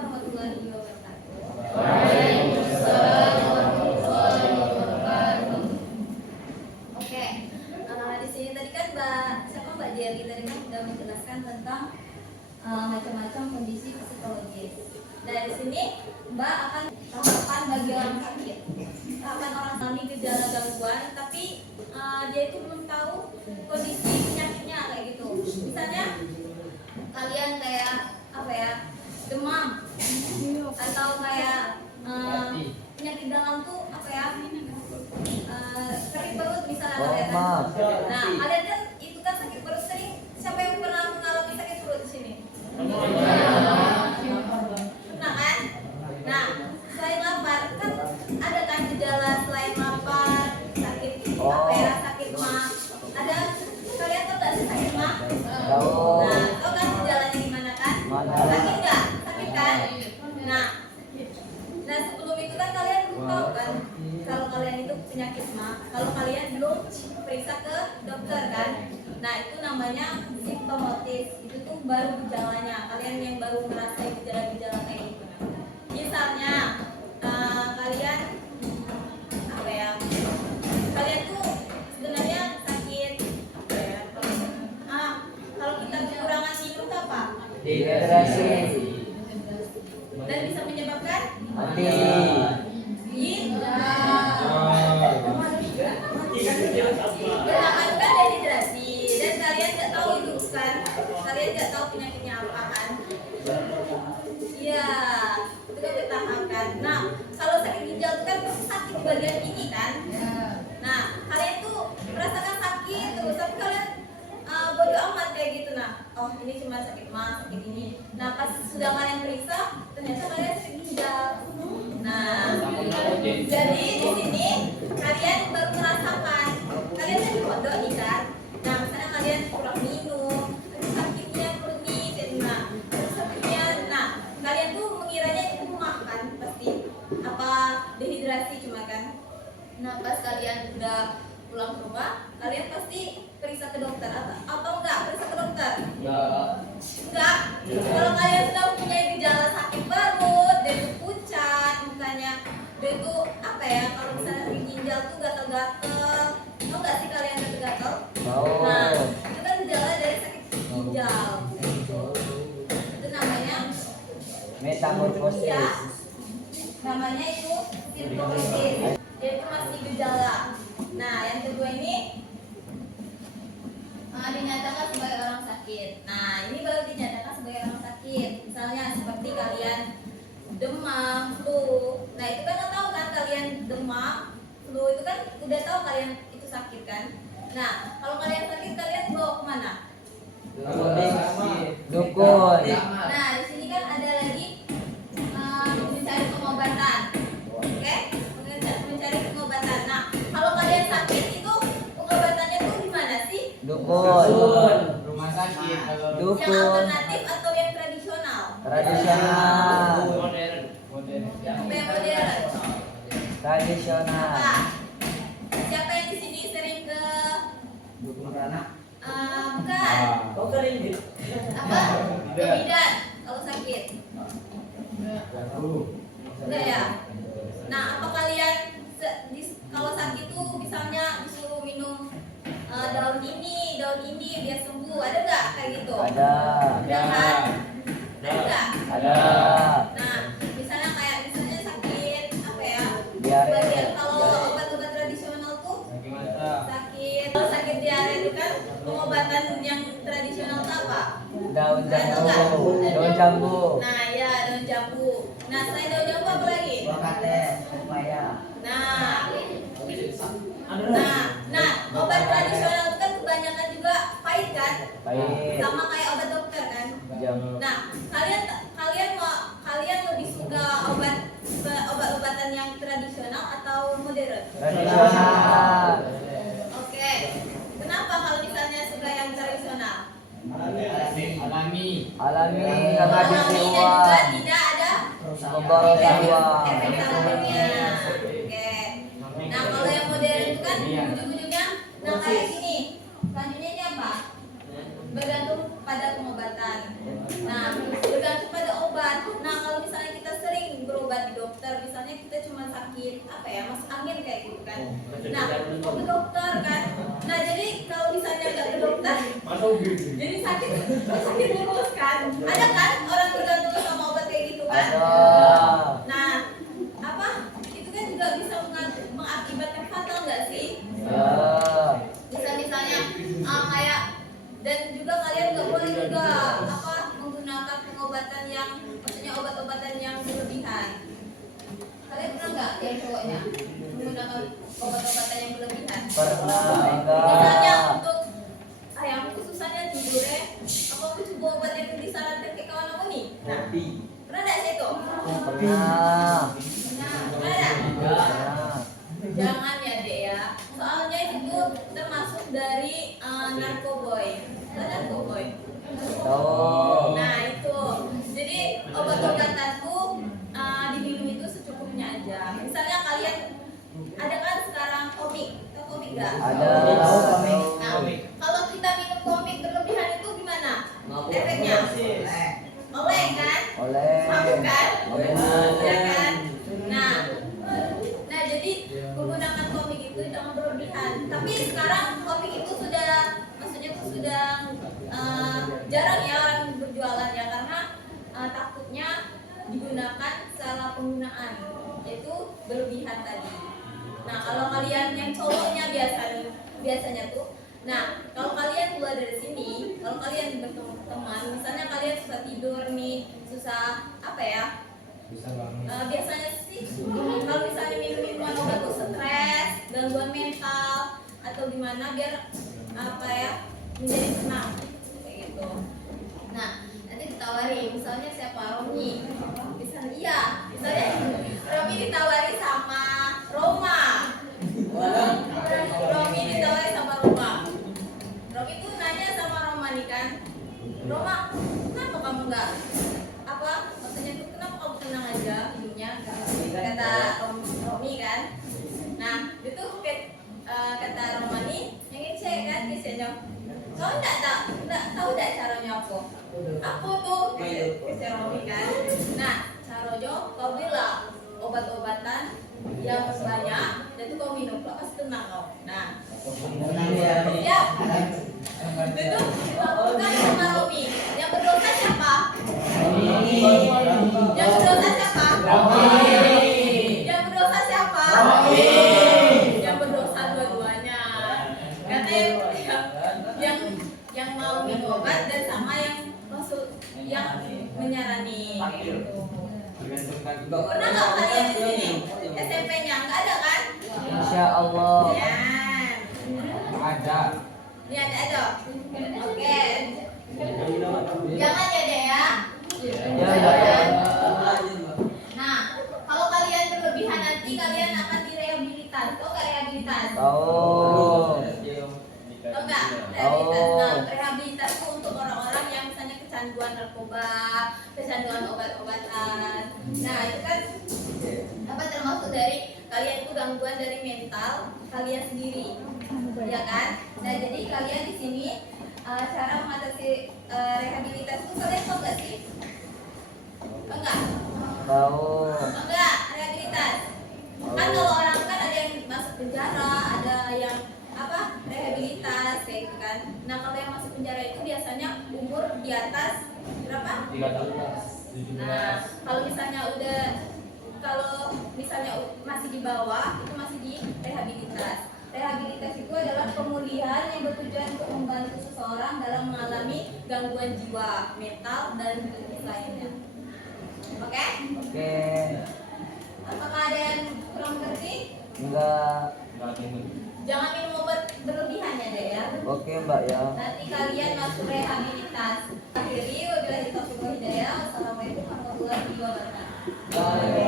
warahmatullahi wabarakatuh. Waalaikumsalam warahmatullahi wabarakatuh. Oke, di sini tadi kan Mbak Jerry tadi kan sudah menjelaskan tentang macam-macam kondisi psikologis. Dari sini Mbak akan tanggapan bagi orang sakit. Akan orang mengalami gejala gangguan, tapi dia itu belum tahu kondisi penyakitnya kayak gitu. Misalnya kalian kayak apa ya, demam atau kayak penyakit dalam tuh apa ya, kering perut misalnya kalian. Nah kalian kan itu kan sakit perut sering. Siapa yang pernah mengalami sakit perut di sini? Nah kan, nah selain lapar kan ada kan gejala selain lapar, sakit apa ya, sakit mah. Ada, kalian tahu nggak sih sakit mah? Nah tahu kan gejalanya gimana kan? Sakit nggak? Sakit kan? Nah sebelum itu kan kalian belum tahu kan kalau kalian itu penyakit mah, kalau kalian belum periksa ke dokter kan. Nah itu namanya simptomatis, itu tuh baru gejalanya, kalian yang baru merasakan gejala-gejala kayak gitu. Misalnya kalian apa ya, kalian tuh sebenarnya sakit apa ya, kalau kita kekurangan minum tuh apa? Dehidrasi. Dan bisa menyebabkan Mati. Kenapa kan dehidrasi, dan kalian nggak tahu itu kan, kalian nggak tahu penyakitnya apa kan? Iya, itu kan ketahanan. Nah, kalau sakit ginjal itu kan pasti sakit di bagian ini kan? Nah, kalian tuh merasakan sakit terus, tapi kalian bodo amat kayak gitu. Nah, oh ini cuma sakit mah, sakit ini. Nah, pas sudah kalian periksa, ternyata kalian sakit ginjal. Nah, jadi di sini kalian baru merasakan, kalian kan di pondok nih kan. Nah, misalnya kalian kurang minum, terus sakitnya perut nih, terus sakitnya, nah kalian tuh mengiranya itu mah kan, pasti apa dehidrasi cuma kan. Nah, pas kalian udah pulang ke rumah, kalian pasti periksa ke dokter atau enggak periksa ke dokter? Enggak. Kalau kalian sudah mempunyai gejala sakit perut, dia tuh pucat mukanya, dia tuh apa ya, kalau misalnya sakit ginjal tuh gatal-gatal. Tahu nggak sih kalian gatal-gatal? Nah, itu kan gejala dari sakit ginjal. Itu namanya Metamorfosis. ya, namanya itu simptomatis. Dia itu masih gejala. Nah, yang kedua ini dinyatakan sebagai orang sakit. Nah, ini baru dinyatakan sebagai orang sakit. Misalnya seperti kalian demam, flu. Nah, itu kan tahu kan kalian demam, flu itu kan udah tahu kalian itu sakit kan. Nah, kalau kalian sakit kalian bawa kemana? Dukun. Nah, di sini kan ada lagi mencari pengobatan. Oke? Mencari pengobatan. Nah, kalau kalian sakit itu pengobatannya tuh di mana sih? Dukun. Rumah sakit. Yang Dukun. alternatif atau yang tradisional? Tradisional. Modern. Apa yang modern? Tradisional. Apa? Siapa yang di sini sering ke Dukun beranak. bukan. Apa? Ke bidan kalau sakit. Enggak ya? Nah, apa kalian kalau sakit tuh misalnya disuruh minum daun ini biar sembuh, ada nggak kayak gitu? Ada. Ada kan? Ada nggak? Ada. Nah, misalnya sakit apa ya? Diare. Bagian kalau obat-obat tradisional tuh kalau sakit diare itu kan pengobatan yang tradisional itu apa? Daun Kalian tahu nggak? jambu. Daun jambu. Nah, ya daun jambu. Nah, selain daun jambu apa lagi? Nah, obat tradisional itu kan kebanyakan juga pahit kan? Pahit. Sama kayak obat dokter kan? Jambu. Nah, kalian lebih suka obat-obatan yang tradisional atau modern? Tradisional. Oke. Kenapa kalau misalnya suka yang tradisional? Alami. Alami Alami karena dan juga disewa. tidak ada Pemborosan uang. efek sampingnya. Oke. Nah, kalau yang modern itu kan ujung-ujungnya nah kayak gini. Selanjutnya ini apa? Bergantung pada pengobatan. Nah, bergantung pada obat. Nah, kalau misalnya ya, masuk angin kayak gitu kan. Nah, mau ke dokter kan. Nah, jadi kalau misalnya nggak ke dokter, jadi sakit terus kan. Ada kan orang tergantung sama obat kayak gitu kan. Ada. Nah, apa? Itu kan juga bisa mengakibatkan fatal nggak sih? Ya. Bisa misalnya kayak, dan juga kalian nggak boleh juga apa menggunakan pengobatan yang, maksudnya obat-obatan yang berlebihan. Kalian pernah nggak yang cowoknya menggunakan obat-obatan yang berlebihan? Pernah. Misalnya Enggak. untuk ayam susahnya tidur ya, apa aku coba obat yang disarankan kayak kawan aku nih. Nah, pernah nggak sih itu? Pernah. Nah, pernah nggak? Pernah. Jangan ya dek ya, soalnya itu termasuk dari narkoboy. Narkoboy. Tahu. Nah itu, jadi obat-obatanku diminum itu secukupnya aja. Misalnya kalian ada kan sekarang komik, tahu komik nggak? Ada. Nah, kalau kita minum komik berlebihan itu gimana? Efeknya? Oleh kan? Oleh. Mabuk kan? Oleh. Ya kan? Nah, jadi menggunakan komik itu jangan berlebihan. Tapi sekarang komik itu sudah, maksudnya itu sudah jarang ya orang berjualan ya, karena takutnya digunakan salah penggunaan, yaitu berlebihan tadi. Nah, kalau kalian yang cowoknya biasanya tuh, nah kalau kalian keluar dari sini, kalau kalian bertemu teman, misalnya kalian susah tidur nih, susah apa ya? Biasanya sih kalau misalnya minum-minuman obat untuk stres, gangguan mental atau gimana biar apa ya menjadi tenang kayak gitu. Nah, nanti ditawari misalnya siapa, Romi, misalnya iya, misalnya Romi ditawari sama Roma. Romi ditawari sama Roma. Romi tuh nanya sama Roma nih kan, Roma, kenapa kamu nggak apa? Maksudnya tuh kenapa kamu tenang aja hidupnya? Kata Romi kan. Nah, itu kata Roma nih, yang ngecek kan biasanya. Kau enggak tahu enggak caranya apa? Aku tuh kata Romi kan. Nah, caranya kau bilang obat-obatan yang banyak dan itu kau minum, kau pasti tenang kau. Nah, siap. Itu dilakukan sama Romi. Yang berdosa siapa? Yang berdosa siapa? Yang berdosa siapa? Yang berdosa dua-duanya. Karena yang mau minum obat dan sama yang maksud yang menyarani gitu. Pernah nggak kalian di sini SMP-nya? Nggak ada kan? Insya Allah. Ya. Ada. Ini ada. Oke. Jangan ya deh ya. Ya. Nah, kalau kalian berlebihan nanti kalian akan direhabilitas. Tahu nggak rehabilitas? Tahu. Tahu nggak? Rehabilitas. Nah, rehabilitas itu untuk orang-orang yang misalnya kecanduan narkoba, kecanduan obat-obatan. Nah, itu kan apa termasuk dari kalian itu gangguan dari mental kalian sendiri, ya kan? Nah, jadi kalian di sini cara mengatasi rehabilitas itu kalian tahu nggak sih? Tahu nggak? Tahu. Tahu nggak rehabilitas? Kan kalau orang kan ada yang masuk penjara, ada yang apa rehabilitas kayak gitu kan. Nah, kalau yang masuk penjara itu biasanya umur di atas berapa? 13. Nah, kalau misalnya masih di bawah itu masih di rehabilitas. Rehabilitas itu adalah pemulihan yang bertujuan untuk membantu seseorang dalam mengalami gangguan jiwa, mental dan lainnya. Oke? Oke. Apakah ada yang kurang mengerti? Enggak. Jangan minum obat berlebihan ya deh ya. Oke Mbak ya. Nanti kalian masuk rehabilitas. Akhiri wabillahi taufiq wal hidayah. Wassalamualaikum warahmatullahi wabarakatuh.